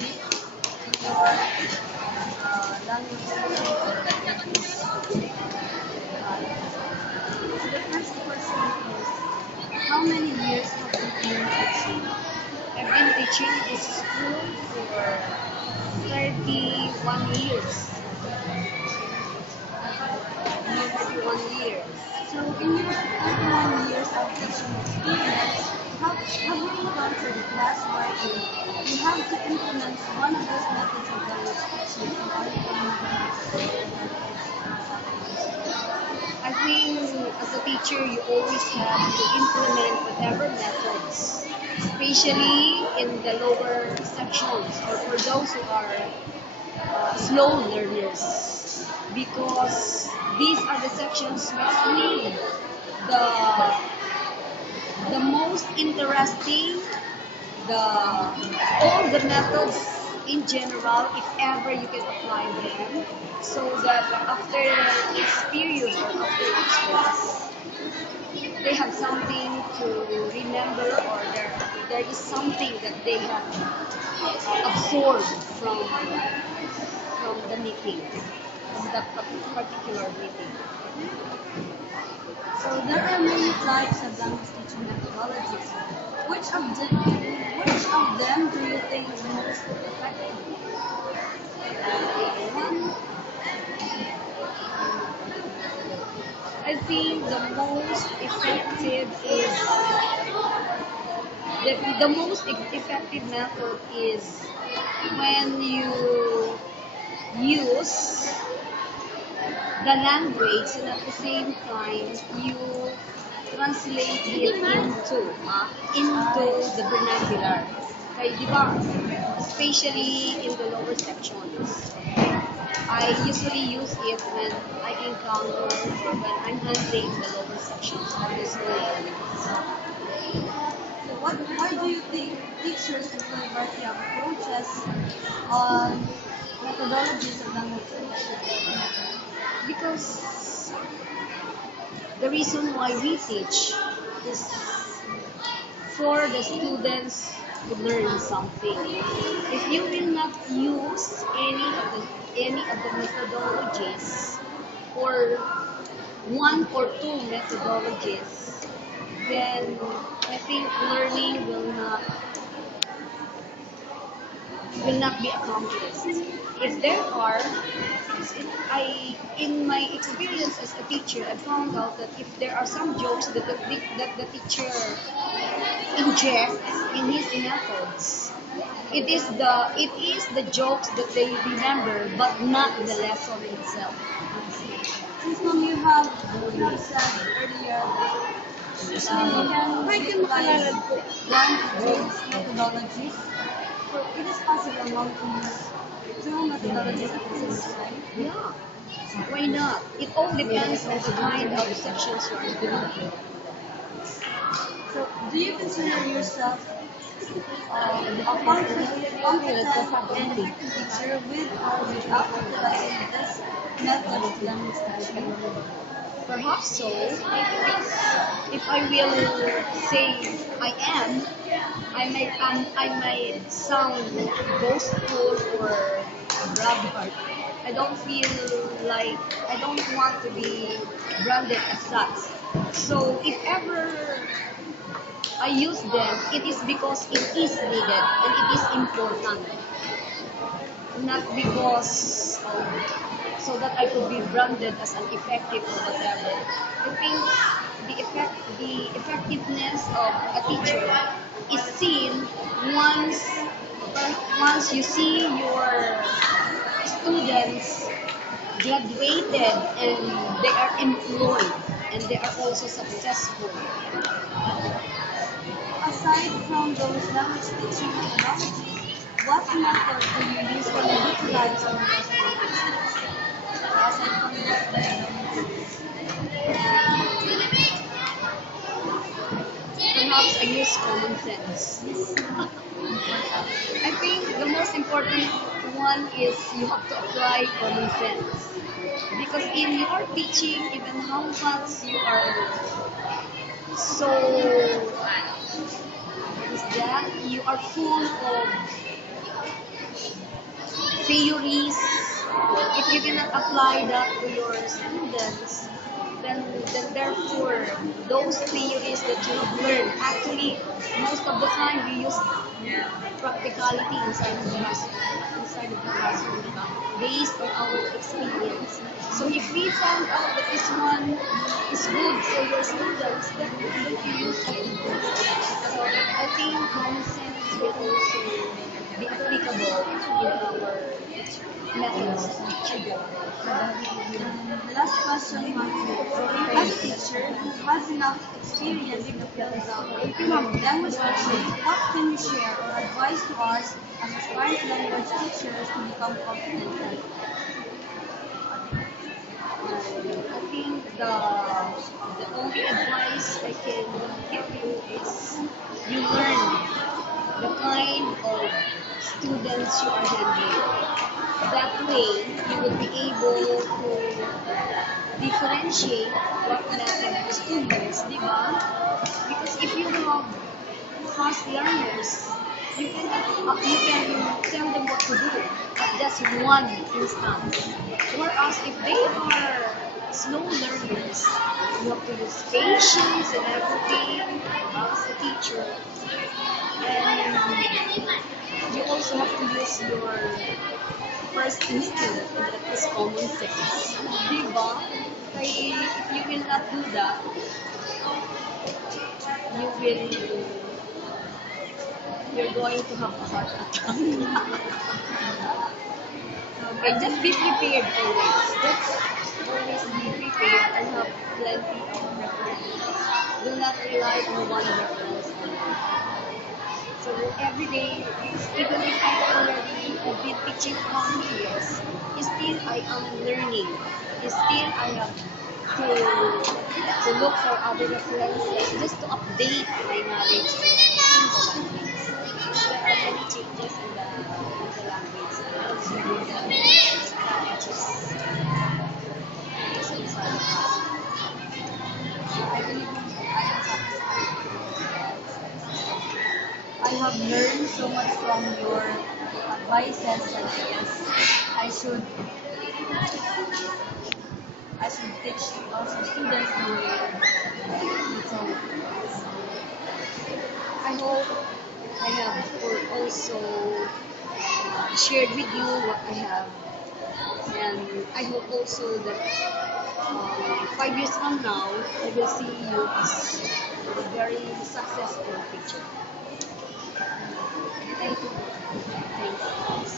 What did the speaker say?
tweak in your language teaching or language. So the first question is, how many years have you been teaching? I've been teaching this school for 31 years. 31 years. So in your 31 years of teaching experience, have you encountered a class where you have to implement one of those methods of language teaching in order for you I think as a teacher, you always have to implement whatever methods, especially in the lower sections or for those who are slow learners, because these are the sections which need the most interesting, the all the methods in general, if ever you can apply them, so that after each period or after each class, they have something to remember, or there is something that they have absorbed from the meeting, from that particular meeting. So there are many types of language teaching methodologies. Which of them do you think is most effective? One, I think the most effective is the most effective method is when you use the language and at the same time you translate it into the vernacular. Kaya di ba? Especially in the lower sections. I usually use it when I encounter or when I'm handling the lower sections of the school. So why do you think teachers employ variety of approaches on methodologies of language teaching? Because the reason why we teach is for the students to learn something. If you will not use any of the methodologies, or one or two methodologies, then I think learning will not be accomplished. If there are, in my experience as a teacher, I found out that if there are some jokes that the teacher inject in his methods, it is the jokes that they remember, but not the lesson itself. Since you have said earlier that you can utilize one of those methodologies, so it is possible now to use two methodologies at the same time. Yeah, why not? It all depends on the kind of sections you are doing. So do you consider yourself a competent and effective teacher with or without utilizing this method of language teaching? Perhaps so. If I will say I am, I might sound boastful or braggart. I don't want to be branded as such. So if ever I use them, it is because it is needed and it is important, not because so that I could be branded as an effective or whatever. I think the effectiveness of a teacher is seen once once you see your students graduated and they are employed and they are also successful. Aside from those language teaching methodologies, what method do you usually utilize on your students? Aside from those Perhaps I use common sense. I think the most important one is you have to apply common sense. Because in your teaching, even how much you are so, what is that? You are full of theories, if you cannot apply that to your students, then therefore those theories that you have learned, actually most of the time we use practicality inside of the classroom based on our experience. So if we found out that this one is good for your students, then you use it. So I think common sense will also be applicable in our methods of teaching. The last question, as a teacher who has enough experience in the field of language teaching, what can you share or advise to us as aspiring language teachers to become confident? I think the only advice I can give you is you learn the kind of students you are handling. That way, you will be able to differentiate what level of students, di ba? Because if you have fast learners, you can tell them what to do at just one instance. Whereas if they are slow learners, you have to use patience and everything as a teacher. And you also have to use your first instinct, and that is common sense. Diba? Kaya if you will not do that, you're going to have a heart attack. Okay, just be prepared always. Just always be prepared and have plenty of references. Do not rely on one reference only. So every day, even if I already have been teaching for how many years, still I am learning. Still I have to look for other references just to update my knowledge of single language. There are many changes in the language and also in the strategies used inside the classroom. I believe I am satisfied. I have learned so much from your advices, and yes, I should teach also students the way. That's all. I hope I have also shared with you what I have, and I hope also that 5 years from now I will see you as a very successful teacher. Thank you. Thanks.